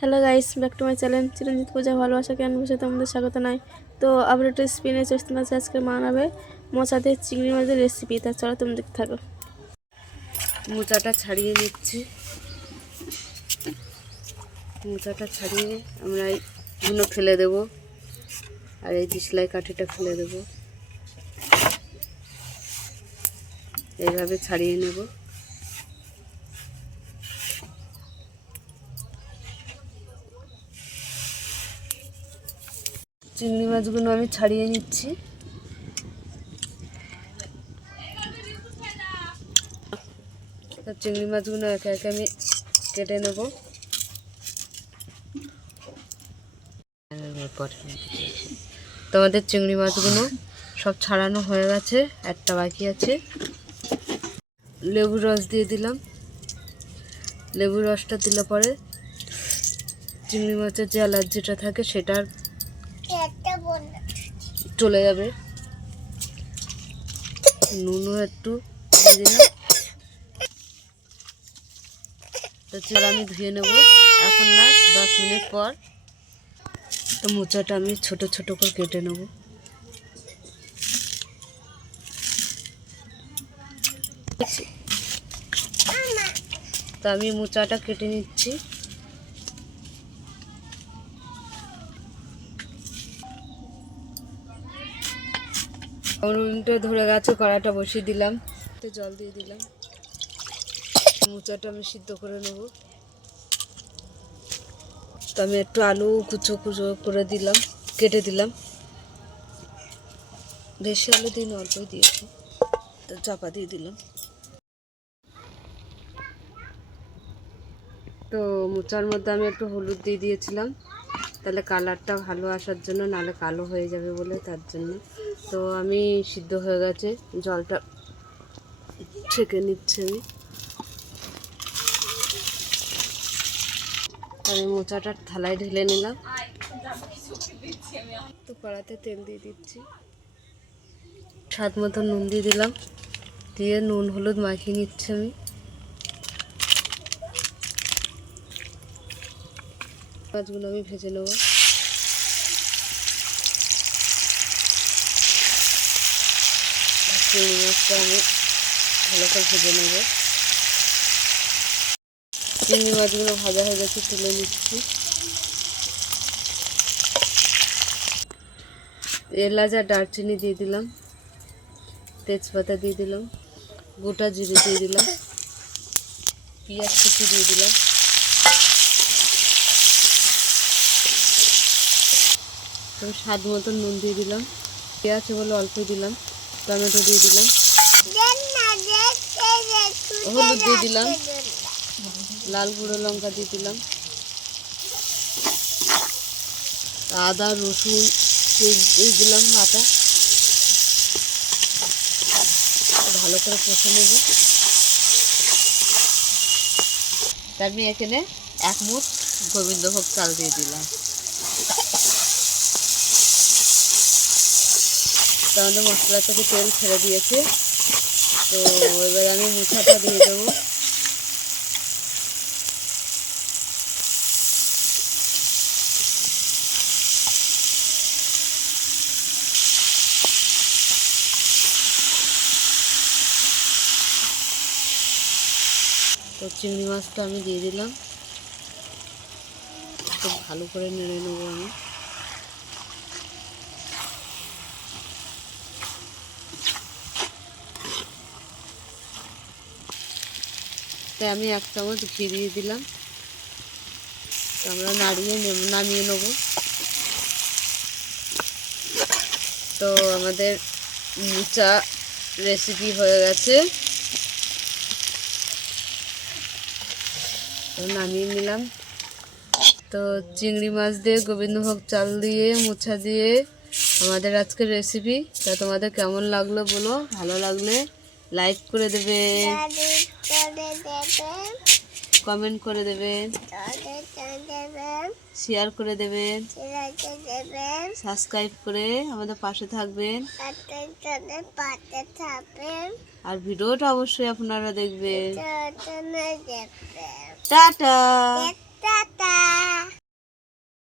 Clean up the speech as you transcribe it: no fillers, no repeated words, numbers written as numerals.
Hello guys, back to my channel Chiranjit পূজা ভালোবাসা জ্ঞান বসে তোমাদের স্বাগত নাই। তো আবার একটা রেসিপি নিয়ে চেষ্টা আছে। আজকে বানাবে মোচাতে চিংড়ি মাছের রেসিপি। তা চলো তুমি দেখতে থাকো। মোচাটা ছাড়িয়ে নিচ্ছি। মোচাটা ছাড়িয়ে আমরা এইগুলো ফেলে দেব, আর এই দিশলাই কাঠিটা ফেলে দেব। এইভাবে ছাড়িয়ে নেব। চিংড়ি মাছগুলো আমি ছাড়িয়ে নিচ্ছি। চিংড়ি মাছগুলো একে একে আমি কেটে নেব। তোমাদের চিংড়ি মাছগুলো সব ছাড়ানো হয়ে গেছে, একটা বাকি আছে। লেবুর রস দিয়ে দিলাম। লেবুর রসটা দিলে পরে চিংড়ি মাছের যে অ্যালার্জিটা থাকে সেটা চলে যাবে। নুনও একটু দিয়ে দিলাম। তো চল আমি ধুয়ে নেব এখন না, 10 মিনিট পর। তো মোচাটা আমি ছোট ছোট করে কেটে নেব। তো আমি মোচাটা কেটে নিচ্ছি। উনুনটা ধরে গেছে, কড়াইটা বসিয়ে দিলাম, তো জল দিয়ে দিলাম। মোচাটা আমি সিদ্ধ করে নেব। তো আমি একটু আলু কুচো কুচো করে দিলাম, কেটে দিলাম। বেশি আলু দিন, অল্পই দিয়েছি। তো চাপা দিয়ে দিলাম। তো মোচার মধ্যে আমি একটু হলুদ দিয়ে দিয়েছিলাম, তাহলে কালারটা ভালো আসার জন্য, নাহলে কালো হয়ে যাবে বলে, তার জন্য। তো আমি সিদ্ধ হয়ে গেছে, জলটা ছেঁকে নিচ্ছি আমি মোচাটার থালায় ঢেলে নিলাম। তো কড়াতে তেল দিয়ে দিচ্ছি, স্বাদ মতো নুন দিয়ে দিলাম, দিয়ে নুন হলুদ মাখিয়ে নিচ্ছি আমি। মাছগুলো আমি ভেজে নেব। চিংড়ি মাছটা আমি ভালো করে ভেজে নেব। চিংড়ি মাছগুলো ভাজা হয়ে গেছে, তুলে নিচ্ছি। এলাচ আর দারচিনি দিয়ে দিলাম, তেজপাতা দিয়ে দিলাম, গোটা জিরে দিয়ে দিলাম, পেঁয়াজ কুচি দিয়ে দিলাম। তো স্বাদ মতো নুন দিয়ে দিলাম, পেঁয়াজ বলে অল্প দিলাম, টমেটো দিয়ে দিলাম, হলুদ দিয়ে দিলাম, লাল গুঁড়ো লঙ্কা দিয়ে দিলাম, আদা রসুন দিয়ে দিলাম বাটা। ভালো করে কষে নেব। আমি এখানে 1 মুঠ গোবিন্দভোগ চাল দিয়ে দিলাম। তাহলে মশলা থেকে তেল ছেড়ে দিয়েছে। তো এবার আমি মোচাটা দিয়ে দেবো। তো চিংড়ি মাছটা আমি দিয়ে দিলাম, খুব ভালো করে নেড়ে নেবো আমি। তাই আমি 1 চামচ ঘি দিয়ে দিলাম। তো আমরা নামিয়ে নেব। তো আমাদের মোচা রেসিপি হয়ে গেছে, তো নামিয়ে নিলাম। তো চিংড়ি মাছ দিয়ে, গোবিন্দভোগ চাল দিয়ে, মোচা দিয়ে আমাদের আজকের রেসিপি। তা তোমাদের কেমন লাগলো বলো, ভালো লাগলে লাইক করে দেবেন, কমেন্ট করে দেবেন, শেয়ার করে দেবেন, সাবস্ক্রাইব করে আমাদের পাশে থাকবেন, আর ভিডিওটা অবশ্যই আপনারা দেখবেন। টাটা।